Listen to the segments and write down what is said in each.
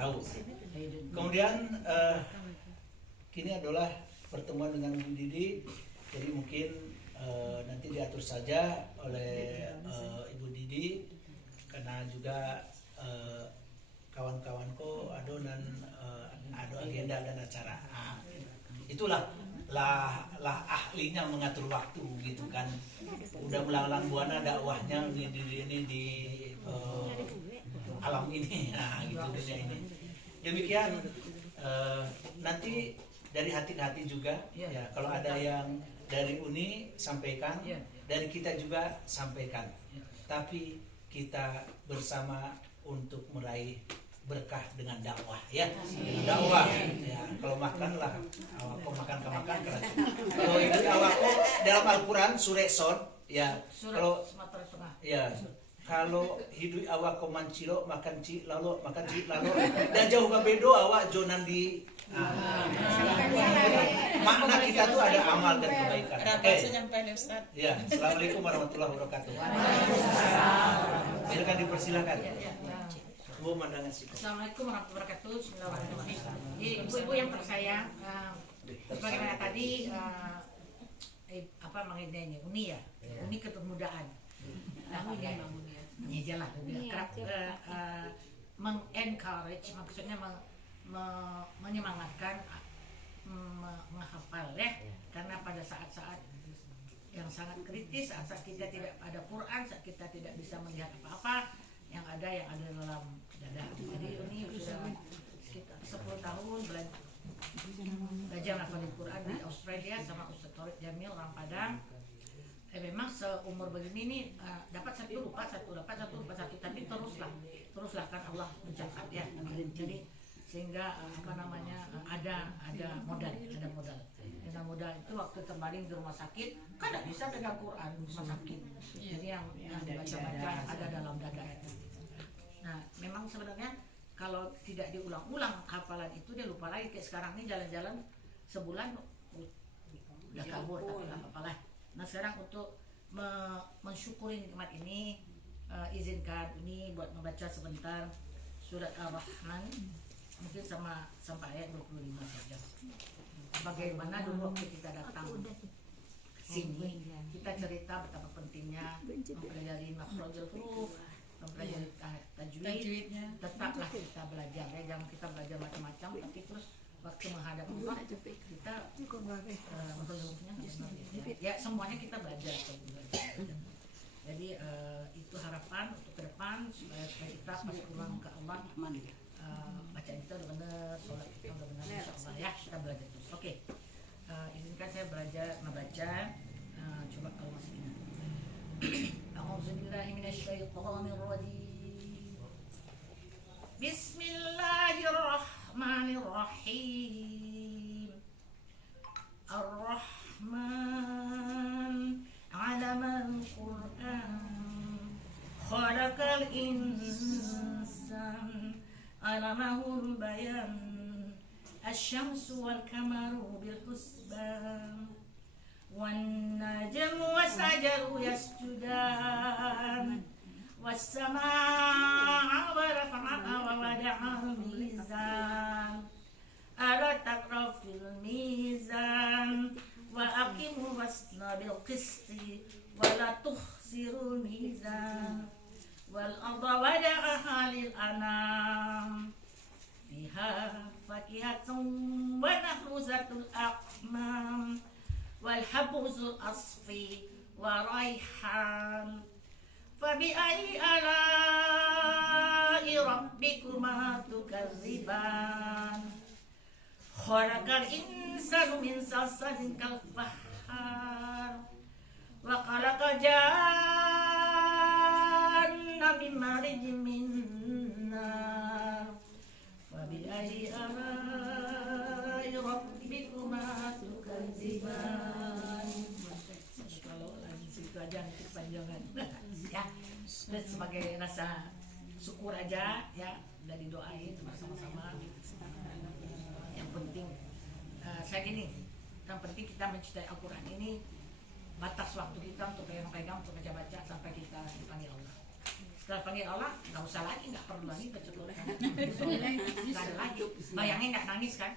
tahu. Kemudian kini adalah pertemuan dengan Bu Didi, jadi mungkin nanti diatur saja oleh Ibu Didi, karena juga kawan-kawanku adonan ada agenda dan acara. Itulah ahlinya mengatur waktu gitu kan. Udah ulang-ulang buana dakwahnya di alam ini, gitu dunia ini. Demikian nanti dari hati ke hati juga ya, kalau ada yang dari Uni sampaikan, dari kita juga sampaikan. Tapi kita bersama untuk meraih berkah dengan dakwah ya, dengan dakwah ya. Kalau makanlah awako makan keracun. Kalau itu awako dalam Al-Quran surah Son ya, kalau ya kalau hidup awak mancilo makan ci lalu dan jauh bebedo awak jonan di makna kita tuh ada amal dan kebaikan. Oke. Ya, assalamualaikum warahmatullahi wabarakatuh. Silakan dipersilakan. Bu Mandangan Siko. Assalamualaikum warahmatullahi wabarakatuh. Bismillahirrahmanirrahim. Ibu-ibu yang tersayang, sebagaimana tadi mengenai Uni ya, Uni kepemudaan. Ini jalan kerap mengencourage, maksudnya menyemangatkan menghafal ya, karena pada saat-saat yang sangat kritis, saat kita tidak ada Quran, saat kita tidak bisa melihat apa-apa, yang ada dalam dada. Jadi ini sudah sekitar 10 tahun belajar hafalin Quran di Australia sama Ustaz Torik Jamil orang Padang. Memang seumur begini nih dapat satu lupa satu, tapi teruslah kan Allah mencatat ya. Jadi sehingga ada modal. Dengan modal itu waktu terbaring di rumah sakit kan tidak bisa pegang Quran di rumah sakit. Jadi yang dibaca-baca ada dalam dada itu. Nah, memang sebenarnya kalau tidak diulang-ulang hafalan itu dia lupa lagi. Kayak sekarang ini jalan-jalan sebulan udah kabur, tapi nggak apa-apa lah. Nah, sekarang untuk mensyukuri nikmat ini, izinkan ini buat membaca sebentar surat Ar-Rahman, mungkin sampai ayat 25 saja. Bagaimana dulu waktu kita datang ke sini, kita cerita betapa pentingnya mempelajari makhrajul huruf, mempelajari tajwidnya. Tetaplah kita belajar ya, jangan kita belajar macam-macam, tapi terus waktu menghadap Allah kita ya semuanya kita belajar. Jadi itu harapan untuk ke depan supaya kita pas pulang ke Allah bacaan kita udah benar, sholat kita udah benar, insya Allah ya kita belajar terus. Oke. Izinkan saya belajar membaca. Coba kalau masih ingat. A'udzubillahi minasyaitonirrajim. Bismillahirrahmanirrahim. Ar-Rahman 'allamal Qur'an. Khalaqal insan 'allamahul bayan. Asy-syamsu wal qamaru bil husban. والنجم والشجر يسجدان والسماء ورفعها ووضع الميزان ألا تطغوا في الميزان وأقيموا الوزن بالقسط ولا تخسروا الميزان والأرض وضعها للأنام فيها فاكهة ونخل ذات الأكمام والحب ذو الأصف وريحان فبأي آلاء ربكما تكذبان خلق الإنسان من صلصال كالفخار وخلق الجان من مارج من نار فبأي آلاء ربكما تكذبان. Kalau lagi situ aja nanti kepanjangan ya. Dan sebagai rasa syukur aja ya, udah didoain bersama-sama. Yang penting saya gini, yang penting kita mencintai Al-Quran ini, batas waktu kita untuk pegang-pegang, untuk baca-baca sampai kita dipanggil Allah. setelah panggil Allah nggak usah lagi, nggak perlu lagi baca Quran, nggak ada lagi. Bayangin nggak nangis kan?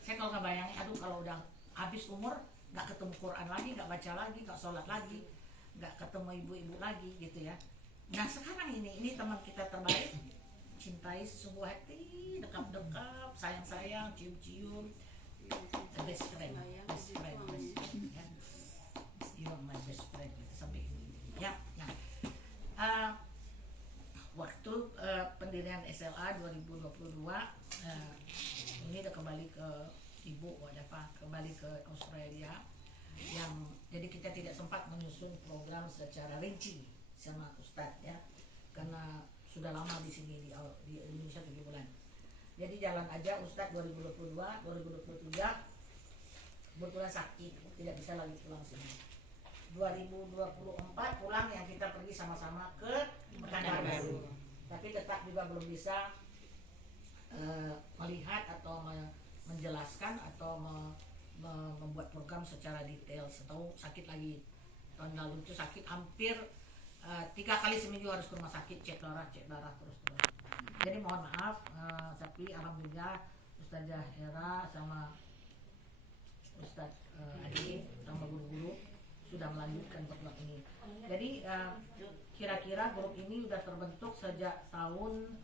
Saya kalau nggak bayangin, aduh kalau udah habis umur nggak ketemu Quran lagi, nggak baca lagi, nggak sholat lagi, nggak ketemu ibu-ibu lagi gitu ya. Nah sekarang ini teman kita terbaik, cintai sesungguh hati, dekap-dekap, sayang-sayang, cium-cium, best friend, best friend, best friend, ya. You are my best friend, gitu, sampai ini. Ya, nah, waktu pendirian SLA 2022, ini udah kembali ke ibu, kembali ke Australia, yang jadi kita tidak sempat menyusun program secara rinci sama Ustadz ya, karena sudah lama di sini di Indonesia 7 bulan. Jadi jalan aja Ustadz 2022, 2023 kebetulan sakit, tidak bisa lagi pulang sini. 2024 pulang yang kita pergi sama-sama ke Pekanbaru. Tapi tetap juga belum bisa melihat atau menjelaskan atau membuat program secara detail. Setahu sakit lagi. Tahun lalu itu sakit hampir 3 kali seminggu harus ke rumah sakit, cek darah terus. Jadi mohon maaf, tapi alhamdulillah Ustazah Hera sama Ustadz Adi sama guru-guru sudah melanjutkan program ini. Jadi kira-kira grup ini sudah terbentuk sejak tahun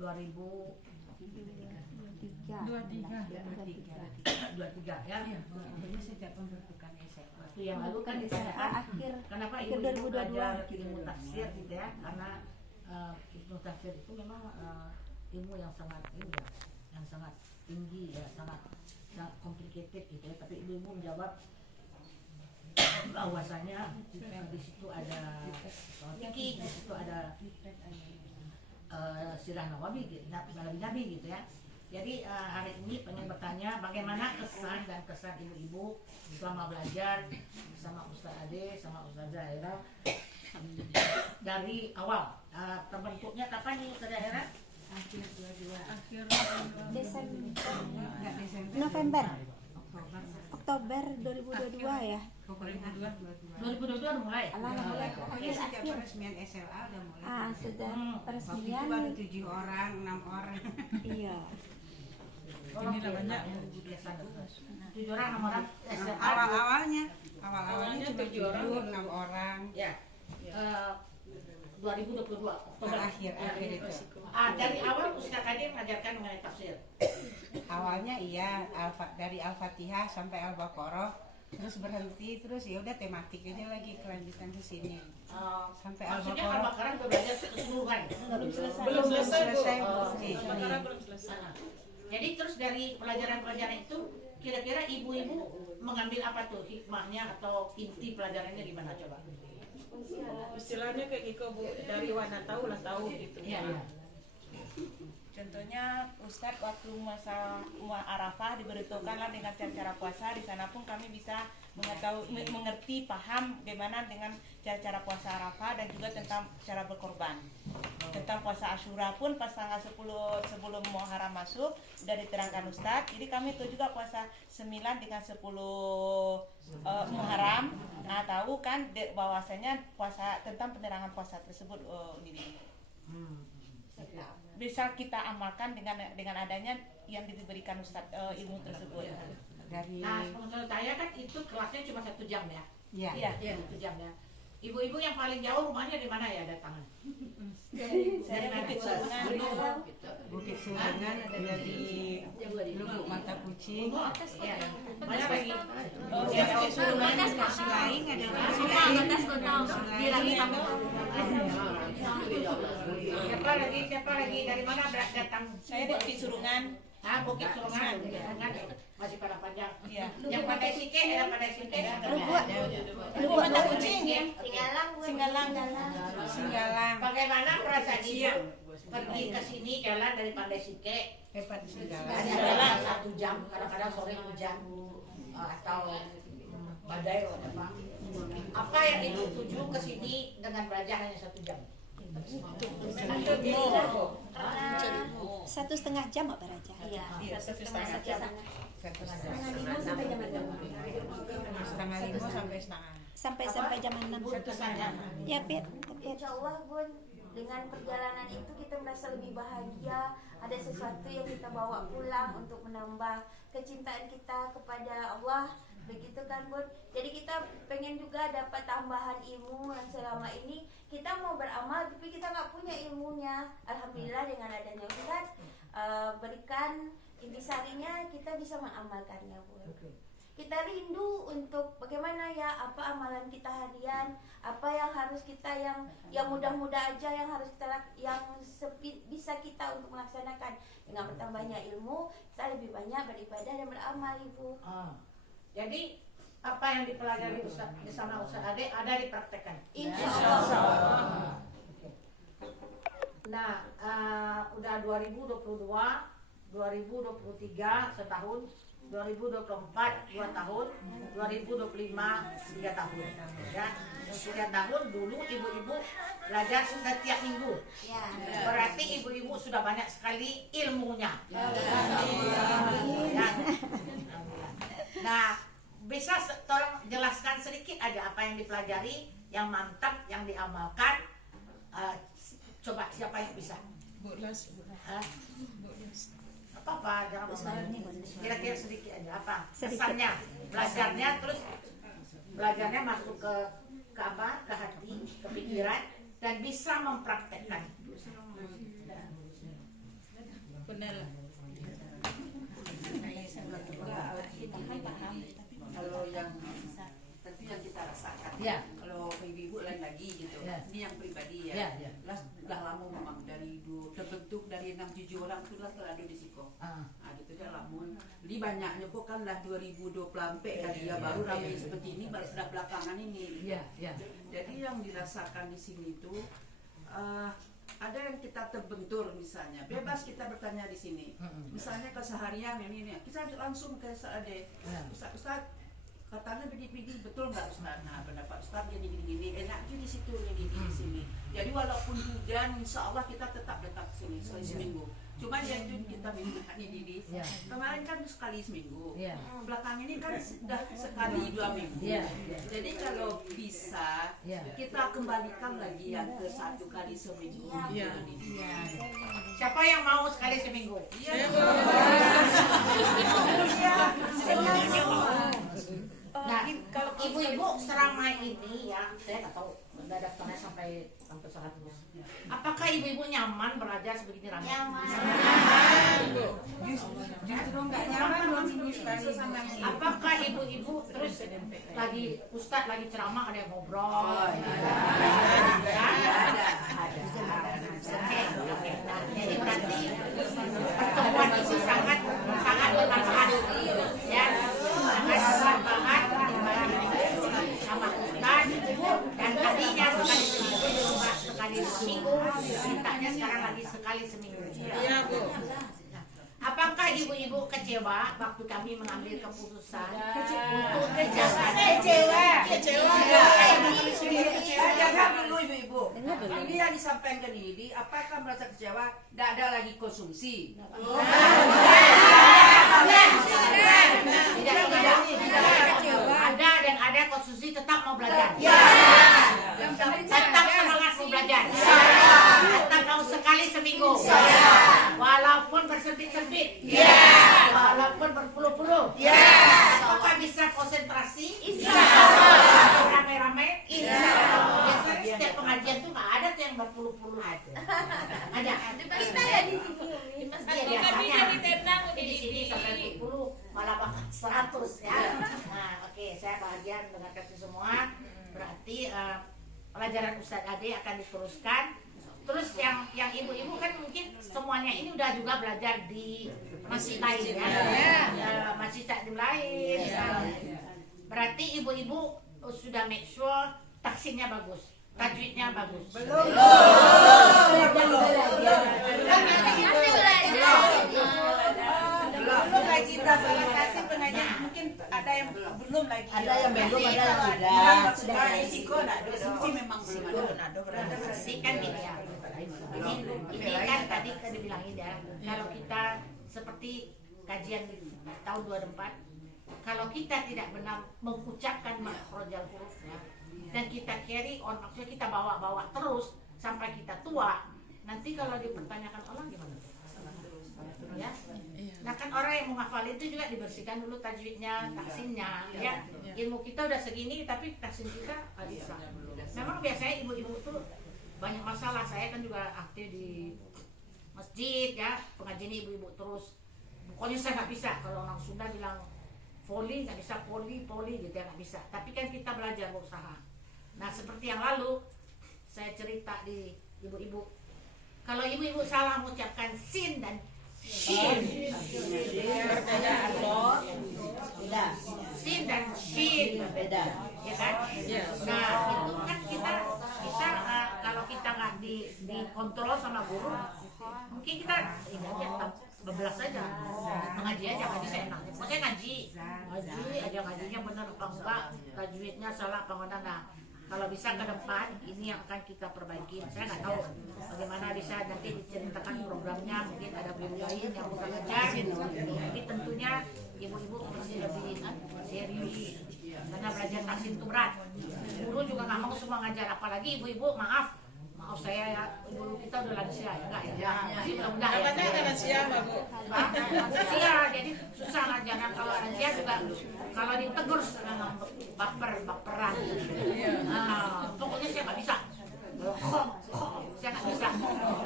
2023 ya. Jadi sejak pembentukan SLA. Waktu yang lalu kan ditanyakan kenapa ibu belajar ilmu tafsir gitu ya, karena ilmu tafsir itu memang ilmu yang sangat yang sangat tinggi ya, sangat complicated gitu ya. Tapi ibu menjawab bahwasanya di situ ada fikih, di situ ada sirah nawawi, nabi gitu ya. Jadi hari ini pengen bertanya bagaimana kesan ibu-ibu selama belajar sama Ustaz Ade sama Ustazah Hera dari awal. Terbentuknya kapan nih Ustazah Hera? Akhir 22. November, Oktober 2022 ya. 2022 udah mulai. Pokoknya sejak peresmian SLA udah mulai. Sudah Waktu peresmian. itu baru 7 orang, 6 orang. Iya. Ini namanya 7 orang 6 orang. Awalnya cuma 7 orang, 6 orang. Ya. 2022 Oktober Akhir itu. Dari awal Ustaz Ade mengajarkan mengenai tafsir. Awalnya iya, dari Al-Fatihah sampai Al-Baqarah, terus berhenti, terus ya udah tematik aja lagi kelanjutan ke sini. Sampai Maksudnya Al-Baqarah Al-Baqarah udah belajar keseluruhan. belum selesai. Jadi terus dari pelajaran-pelajaran itu kira-kira ibu-ibu mengambil apa tuh hikmahnya atau inti pelajarannya gimana coba? Istilahnya kayak gitu Bu, dari warna tahu lah tahu gitu. Iya. Contohnya Ustadz waktu masa Arafah diberitahukanlah dengan cara-cara puasa. Di sana pun kami bisa mengerti, paham bagaimana dengan cara-cara puasa Arafah dan juga tentang cara berkorban. Tentang puasa Asyura pun pas tanggal 10 sebelum Muharram masuk sudah diterangkan Ustadz. Jadi kami itu juga puasa 9 dengan 10 Muharram. Nah tahu kan bahwasanya puasa tentang penerangan puasa tersebut bisa kita amalkan dengan adanya yang diberikan Ustadz ilmu tersebut. Nah, menurut saya kan itu kelasnya cuma 1 jam ya. Iya. Iya, 1 jam ya. Ibu-ibu yang paling jauh rumahnya di mana ya datangan? Saya Bukit Surungan. Bukit Surungan ada di Lubuk Mata Kucing. Iya. Mana lagi? Bukit Surungan Kasih Laing ada Siapa lagi dari mana datang? Saya di Bukit Surungan. Bukit Surungan. Masih pada panjang. Iya. Yang Pandai Sike, Lubuk Mata Kucing. Singgalang. Bagaimana perasaan ibu pergi ke sini jalan dari Pandai Sike? Hebat segala. Ada 1 jam, kadang-kadang sore hujan atau badai atau apa. Apa yang ibu tuju ke sini dengan belajar hanya 1 jam? 1,5 jam apa Raja? Iya, 1,5 jam. 4:30 sampai jam 6. 4:30 sampai setengah. Sampai jam 6. 1,5 jam. Ya, Pit. Insya Allah Bun dengan perjalanan itu kita merasa lebih bahagia, ada sesuatu yang kita bawa pulang untuk menambah kecintaan kita kepada Allah, begitu kan Bun? Jadi kita pengen juga dapat tambahan ilmu yang selama ini kita mau beramal tapi kita nggak punya ilmunya. Alhamdulillah dengan adanya Ustaz berikan intisarinya kita bisa mengamalkannya Bun. Kita rindu untuk bagaimana ya, apa amalan kita harian, apa yang harus kita yang mudah-mudah aja yang harus kita bisa kita untuk melaksanakan. Dengan bertambahnya ilmu kita lebih banyak beribadah dan beramal Ibu. Jadi apa yang dipelajari di sana Ustaz Ade ada dipraktekkan. Insya Allah. Nah, udah 2022, 2023 setahun, 2024 2 tahun, 2025 3 tahun. Ya, 3 tahun dulu ibu-ibu belajar setiap minggu. Ya. Berarti ibu-ibu sudah banyak sekali ilmunya. Ya. Nah, bisa tolong jelaskan sedikit aja apa yang dipelajari, yang mantap, yang diamalkan. Coba siapa yang bisa? Bu Las. Apa jangan kira-kira sedikit aja apa kesannya, belajarnya, terus belajarnya masuk ke apa, ke hati, ke pikiran, dan bisa mempraktekkan. Benar. Kalau yang tentu yang kita rasakan, Ya. kalau ibu-ibu lain lagi gitu, Ya. ini yang pribadi ya. Ya. Udah lama memang dari dulu terbentuk dari 6-7 orang itu lah terlalu di Siko. Gitu kan lamun. Jadi banyaknya kok kan lah 2020 kali ya baru ramai seperti ini baru sudah belakangan ini. Ya. Jadi yang dirasakan di sini itu ada yang kita terbentur misalnya, bebas kita bertanya di sini. Misalnya keseharian ini kita langsung ke Ade. Ustaz, katanya begini betul nggak Ustaz? Nah, pendapat Ustaz gini enaknya di situ di sini. Jadi walaupun hujan, insya Allah kita tetap sini seminggu. Cuma yang itu kita minta Didi. Kemarin kan sekali seminggu. Belakang ini kan sudah sekali 2 minggu. Jadi kalau bisa kita kembalikan lagi yang ke 1 kali seminggu. Siapa yang mau sekali seminggu? Nah, kalau ibu-ibu selama ini ya, saya nggak tahu nggak daftarnya sampai saat ini. Apakah ibu-ibu nyaman belajar sebegini ramai? Nyaman. Justru nggak nyaman 2 minggu sekali. Apakah ibu-ibu terus lagi Ustadz lagi ceramah ada yang ngobrol? Ada. Oke. Jadi berarti pertemuan itu sangat bermanfaat. Ya, sangat bermanfaat sama Ustadz dan tadinya sekali seminggu, mintanya sekarang lagi sekali seminggu. Iya Bu. Apakah ibu-ibu kecewa waktu kami mengambil keputusan untuk kecewa? Jangan dulu ibu-ibu. Ini yang disampaikan ke Didi, apakah merasa kecewa? Tidak ada lagi konsumsi. Tidak. Ada dan ada konsumsi tetap mau belajar. Tetap semangat mau belajar. Tetap mau sekali seminggu. Walaupun bersempit-sempit. Walaupun berpuluh-puluh. Apakah bisa konsentrasi? Rame-rame? Biasanya setiap pengajian tuh nggak ada tuh yang berpuluh-puluh. Ada. Kita ya di sini. Iya, biasanya di sini sampai 20 malah bahkan 100 ya. Nah, oke, saya bahagia mendengarkan itu semua. Berarti pelajaran Ustadz Ade akan diteruskan. Terus yang ibu-ibu kan mungkin semuanya ini udah juga belajar di masjid lain ya, masjid taklim lain. Berarti ibu-ibu sudah make sure taksinnya bagus, tajwidnya bagus. Belum lagi presentasi pengajian mungkin ada yang belum lagi. Ada yang belum, ada yang sudah. Risiko nak konsumsi memang belum ada. Berarti kan gitu ya. Ini kan tadi kan dibilangin ya, kalau kita seperti kajian tahun 24, kalau kita tidak benar mengucapkan makhrajal hurufnya dan kita carry on, maksudnya kita bawa terus sampai kita tua, nanti kalau dipertanyakan orang gimana? Ya. Nah kan orang yang menghafal itu juga dibersihkan dulu tajwidnya, tahsinnya, ya. Ilmu kita udah segini tapi tahsin kita bisa. Memang biasanya ibu-ibu tuh banyak masalah. Saya kan juga aktif di masjid ya, pengajian ibu-ibu terus. Pokoknya saya nggak bisa, kalau orang Sunda bilang poli nggak bisa, poli gitu ya nggak bisa. Tapi kan kita belajar berusaha. Nah seperti yang lalu saya cerita di ibu-ibu, kalau ibu-ibu salah mengucapkan sin dan shin, Perbedaan loh. sin dan shin beda, ya kan? Nah itu kan kita kalau kita nggak dikontrol sama guru, mungkin kita ini aja bebelas saja, mengaji aja, ngaji saya enak. Maksudnya ngaji aja, ngajinya benar apa enggak, tajwidnya salah apa enggak. Nah kalau bisa ke depan ini yang akan kita perbaiki. Saya nggak tahu bagaimana bisa nanti diceritakan programnya, mungkin ada guru lain yang bisa ngajar. Tapi tentunya ibu-ibu mesti lebih serius karena belajar tahsin itu berat. Guru juga nggak mau semua ngajar, apalagi ibu-ibu. Maaf saya ya, ibu kita udah lansia ya enggak ya? Masih mudah-mudah ya. Katanya ada lansia Mbak Bu. Lansia jadi susah ngajarnya. Kalau lansia juga kalau ditegur baperan. Pokoknya saya nggak bisa. Saya nggak bisa.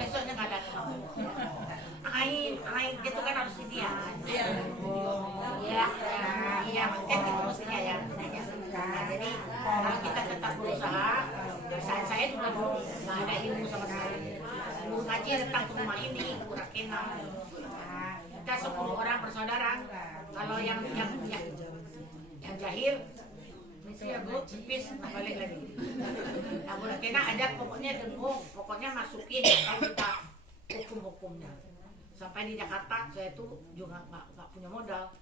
Besoknya nggak ada. Ain gitu kan harus dia. Iya, kan gitu mestinya ya. Nah, jadi kalau kita tetap berusaha, saya juga dulu nggak ada ilmu sama sekali. Guru ngaji datang ke rumah ini, guru rakena. Kita 10 orang bersaudara. Kalau yang jahil, misalnya bu, tipis, nah balik lagi. Nah guru rakena ajar pokoknya dengung, pokoknya masukin kalau kita hukum-hukumnya. Sampai di Jakarta saya tuh juga nggak punya modal.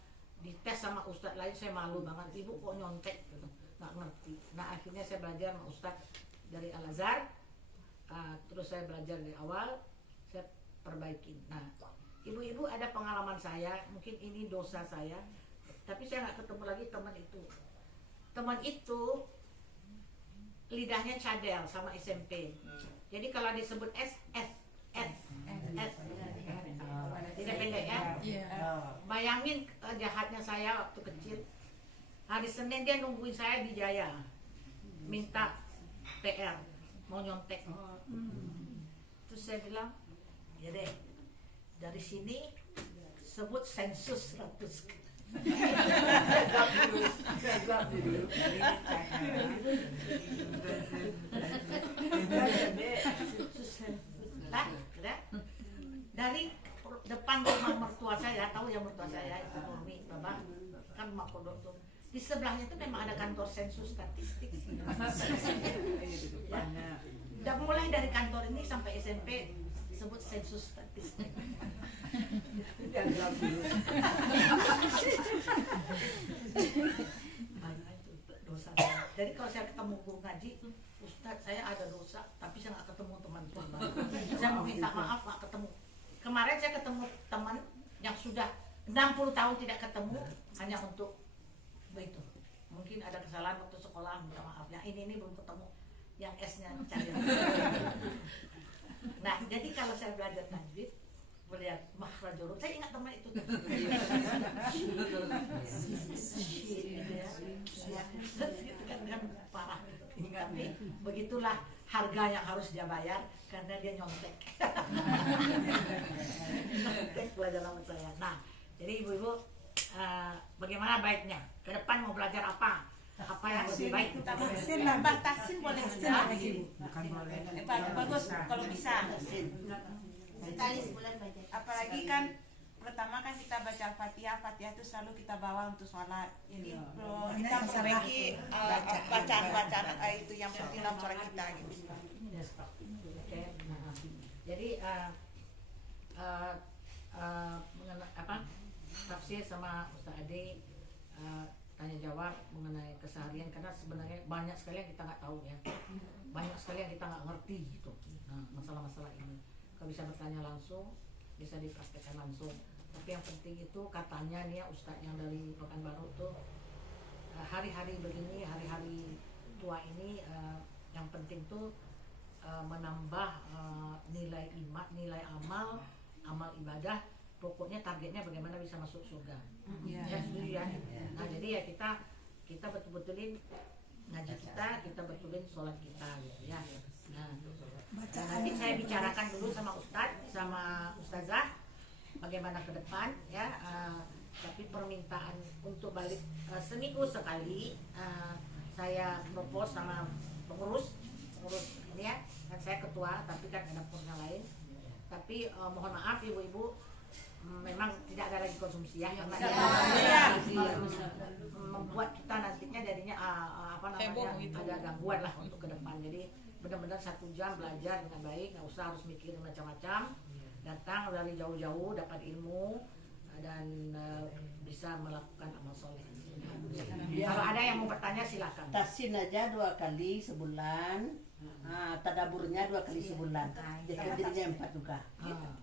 Dites sama ustadz lain saya malu banget, ibu kok nyontek gitu, nggak ngerti. Nah akhirnya saya belajar sama ustadz dari Al-Azhar, terus saya belajar dari awal, saya perbaikin. Nah ibu-ibu ada pengalaman saya, mungkin ini dosa saya, tapi saya nggak ketemu lagi teman itu. Teman itu lidahnya cadel sama SMP, jadi kalau disebut S tidak pendek ya. Bayangin jahatnya saya waktu kecil. Hari Senin dia nungguin saya di Jaya, minta PR, mau nyontek. Terus saya bilang, ya deh, dari sini sebut sensus 100. Dari depan rumah mertua saya, tahu ya mertua saya itu Nurmi, Bapak kan Makodok tuh. Di sebelahnya itu memang ada kantor sensus statistik. Udah mulai dari kantor ini sampai SMP sebut sensus statistik. Dosa. Jadi kalau saya ketemu guru ngaji, Ustadz saya ada dosa, tapi saya nggak ketemu teman-teman. Saya mau minta maaf nggak ketemu. Kemarin saya ketemu teman yang sudah 60 tahun tidak ketemu hanya untuk begitu. Mungkin ada kesalahan waktu sekolah, minta maaf. Yang ini belum ketemu, yang S-nya cari. Nah, jadi kalau saya belajar tajwid, melihat makhraj huruf, saya ingat teman itu. Itu kan parah. Tapi begitulah harga yang harus dia bayar karena dia nyontek. Nyontek belajar sama saya. Nah, jadi ibu-ibu, bagaimana baiknya? Ke depan mau belajar apa? Apa yang lebih baik? Tambah tahsin boleh lagi. Bagus kalau bisa. Sekali sebulan belajar. Apalagi kan pertama kan kita baca Al-Fatihah, Fatihah itu selalu kita bawa untuk sholat. Jadi kita perbaiki bacaan-bacaan itu yang penting dalam sholat kita gitu. Jadi tafsir sama Ustaz Ade tanya jawab mengenai keseharian, karena sebenarnya banyak sekali yang kita nggak tahu ya, banyak sekali yang kita nggak ngerti gitu. Nah, masalah-masalah ini kalau bisa bertanya langsung, bisa dipraktekkan langsung. Tapi yang penting itu katanya nih ya Ustaz yang dari Pekanbaru tuh, hari-hari begini, hari-hari tua ini yang penting tuh menambah nilai iman, nilai amal ibadah. Pokoknya targetnya bagaimana bisa masuk surga. Ya, setuju ya. Nah, jadi ya kita betul-betulin ngaji kita betulin sholat kita gitu ya. Nah, nanti saya bicarakan dulu sama Ustadz, sama Ustazah bagaimana ke depan ya. Tapi permintaan untuk balik seminggu sekali saya propose sama pengurus ini ya. Kan saya ketua, tapi kan ada pengurus lain. Tapi mohon maaf ibu-ibu, memang tidak ada lagi konsumsi ya, karena membuat kita nantinya jadinya ada gangguan lah untuk ke depan. Jadi benar-benar 1 jam belajar dengan baik, nggak usah harus mikirin macam-macam, datang dari jauh-jauh dapat ilmu dan bisa melakukan amal soleh. Kalau ada yang mau bertanya silakan. Tasin aja 2 kali sebulan, tadaburnya 2 kali sebulan, jadinya 4 juga.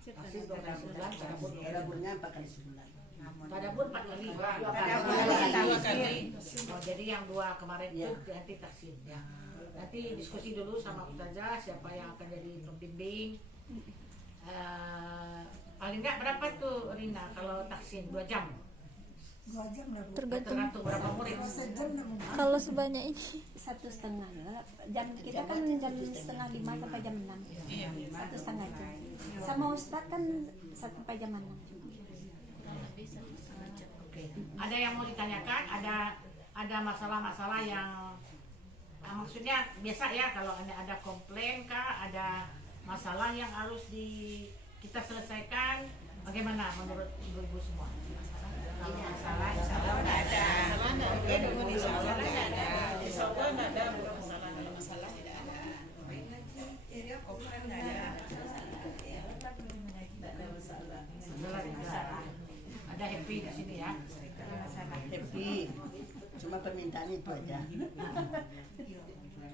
Tasin 2 kali sebulan, Tadaburnya 4 kali sebulan. Tadabur 4 kali. Oh, jadi yang 2 kemarin itu nanti taksin ya. Nanti diskusi dulu sama Ustazah siapa yang akan jadi pembimbing. Paling nggak berapa tuh Rina kalau taksin 2 jam? 2 jam lah Bu. Tergantung berapa murid. Kalau sebanyak ini 1,5 jam, kita kan jam 4:30 sampai jam 6. 1,5 jam. Sama Ustaz kan sampai jam 6. Oke. Ada yang mau ditanyakan? Ada masalah-masalah yang maksudnya biasa ya, kalau ada komplain kah, ada masalah yang harus kita selesaikan, bagaimana menurut ibu-ibu semua? Kalau masalah insya Allah nggak ada. Insya Allah nggak ada masalah, tidak ada. Ada happy di sini ya. Happy, cuma permintaan itu aja.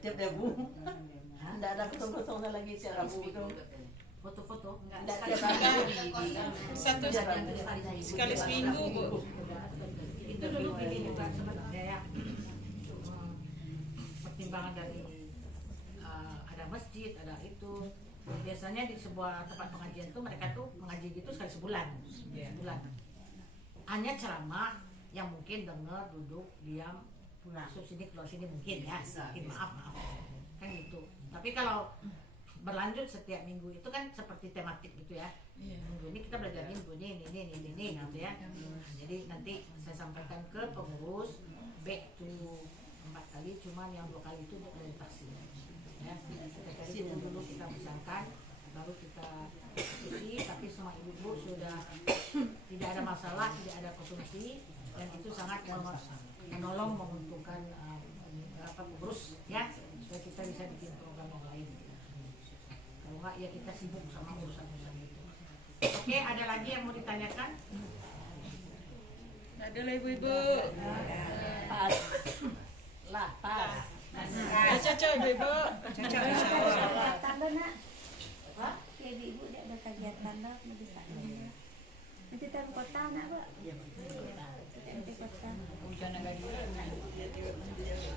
Tiap Rabu, tidak ada kosong-kosongnya lagi tiap Rabu itu. Foto-foto Tidak tiap Rabu. Satu sekali seminggu Bu. itu dulu ini juga sebenarnya ya. Pertimbangan dari ada masjid, ada itu. Biasanya di sebuah tempat pengajian tuh mereka tuh mengaji gitu sekali sebulan. Hanya ceramah yang mungkin dengar, duduk, diam, masuk sini keluar sini mungkin ya, mungkin maaf kan gitu. Tapi kalau berlanjut setiap minggu itu kan seperti tematik gitu ya. Minggu ini kita belajar minggu ini gitu ya. Jadi nanti saya sampaikan ke pengurus back to 4 kali, cuman yang 2 kali itu untuk orientasi. Ya, jadi itu dulu kita misalkan, baru kita diskusi. Tapi semua ibu-ibu sudah tidak ada masalah, tidak ada konsumsi, dan itu sangat menolong menguntungkan pengurus ya, supaya kita bisa bikin program yang lain. Kalau enggak ya kita sibuk sama urusan-urusan itu. Oke, ada lagi yang mau ditanyakan? Ada lah ibu-ibu. Pas. Cocok ibu-ibu. Cocok insya Allah. Tanda nak. Ya ibu dia ada kegiatan lah mau di sana. Nanti tahu kota nak Pak. Nanti kota.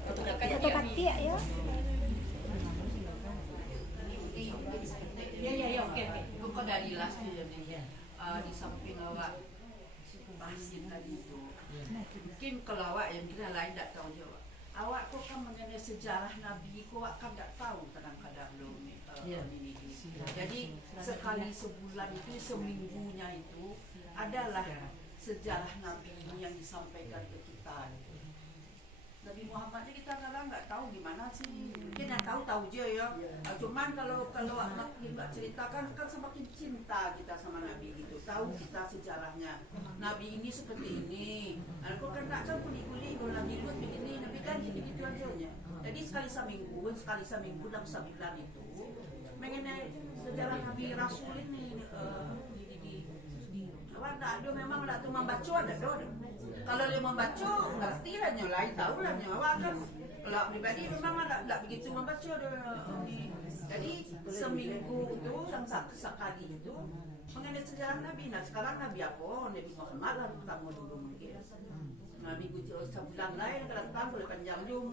Foto katia ya. Iya, oke. Bukan dari las di samping awak masjid tadi itu. Mungkin kalau awak yang kita lain tak tahu jawab. Awak kok kan mengenai sejarah Nabi, kok awak kan tak tahu kadang-kadang belum ini. Jadi sekali sebulan itu, seminggunya itu adalah sejarah Nabi yang disampaikan ke kita. Nabi Muhammad ini kita kadang nggak tahu gimana sih. Mungkin yang tahu aja ya. Cuman kalau nggak ceritakan kan semakin cinta kita sama Nabi gitu. Tahu kita sejarahnya. Nabi ini seperti ini. Aku kan nggak kan kuli-kuli kalau Nabi Lut begini, Nabi kan gitu aja. Jadi sekali seminggu dalam sebulan itu mengenai sejarah Nabi Rasul ini. Awak tak ada memang tak tu membaca ada. Kalau dia membaca, ngerti lah nyolai, tahu lah nyawa kan. Kalau pribadi memang tak begitu membaca. Jadi seminggu itu yang sekali itu mengenai sejarah Nabi. Nah sekarang Nabi apa? Nabi Muhammad lah pertama dulu mungkin. Nabi sebulan lain datang boleh panjang jumlah.